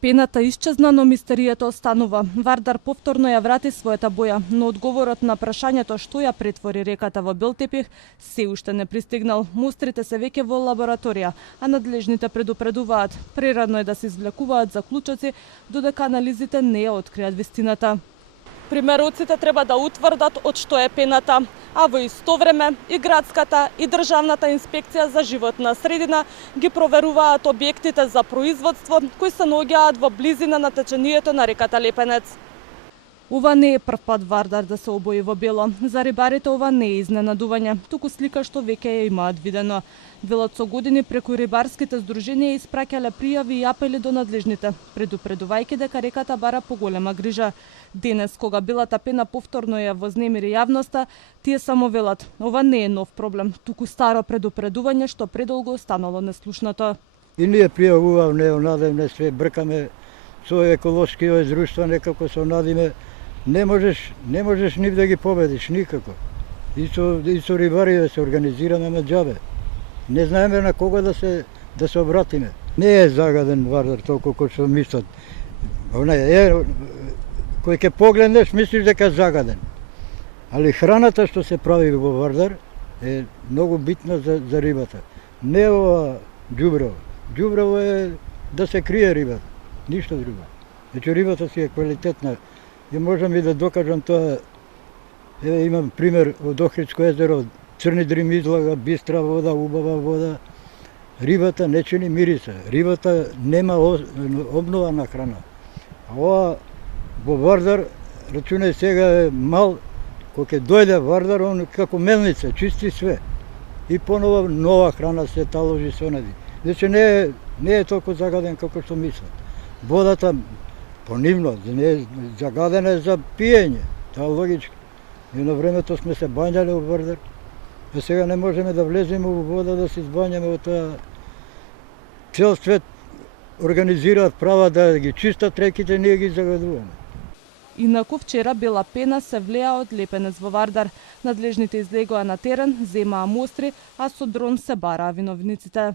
Пената исчезна, но мистеријата останува. Вардар повторно ја врати својата боја, но одговорот на прашањето што ја претвори реката во бел тепих се уште не пристигнал. Мустрите се веќе во лабораторија, а надлежните предупредуваат. Прерано е да се извлекуваат заклучоци, додека анализите не ја откријат вистината. Примероците треба да утврдат од што е пената, а во исто време и градската и државната инспекција за животна средина ги проверуваат објектите за производство кои се наоѓаат во близина на течението на реката Лепенец. Ова не е прв пат Вардар да се обои во бело. За рибарите ова не е изненадување, туку слика што веќе ја имаат видено. Велат со години преку рибарските здруженија испраќале пријави и апели до надлежните, предупредувајќи дека реката бара поголема грижа. Денес, кога белата пена повторно ја вознемири јавноста, тие само велат, ова не е нов проблем, туку старо предупредување што предолго останало неслушнато. И ние пријавуваме, онадевме све, бркаме со еколошкиот друштво, некако се онадиме, не можеш нив да ги победиш никако. И со рибари се организираме на џабе. Не знаеме на кога да се обратиме. Не е загаден Вардар толку кој што мислат. Кој ќе погледнеш, мислиш дека е загаден. Али храната што се прави во Вардар е многу битна за рибата. Не ова ѓубрево. Ѓубрево е да се крие рибата, ништо друго. Значи рибата си е квалитетна. И можам и да докажам тоа. Имам пример од Охридско езеро, Црни Дрим излага, бистра вода, убава вода. Рибата не чини мириса. Рибата нема обнова на храна. А ова во Вардар, рачунај сега е мал, кога ќе дојде Вардар, он како мелница, чисти све. И понова нова храна се таложи со нади. Значи не е толку загаден како што мислат. Водата понивно, не е загадена за пиење, тоа логички. И на времето сме се бањале во Вардар, а сега не можеме да влеземе во вода да се избањаме во тоа. Цел свет организираат права да ги чистат реките, ние ги загадуваме. Инаку вчера бела пена се влеа од Лепенец во Вардар. Надлежните излегоа на терен, земаа мостри, а со дрон се бараа виновниците.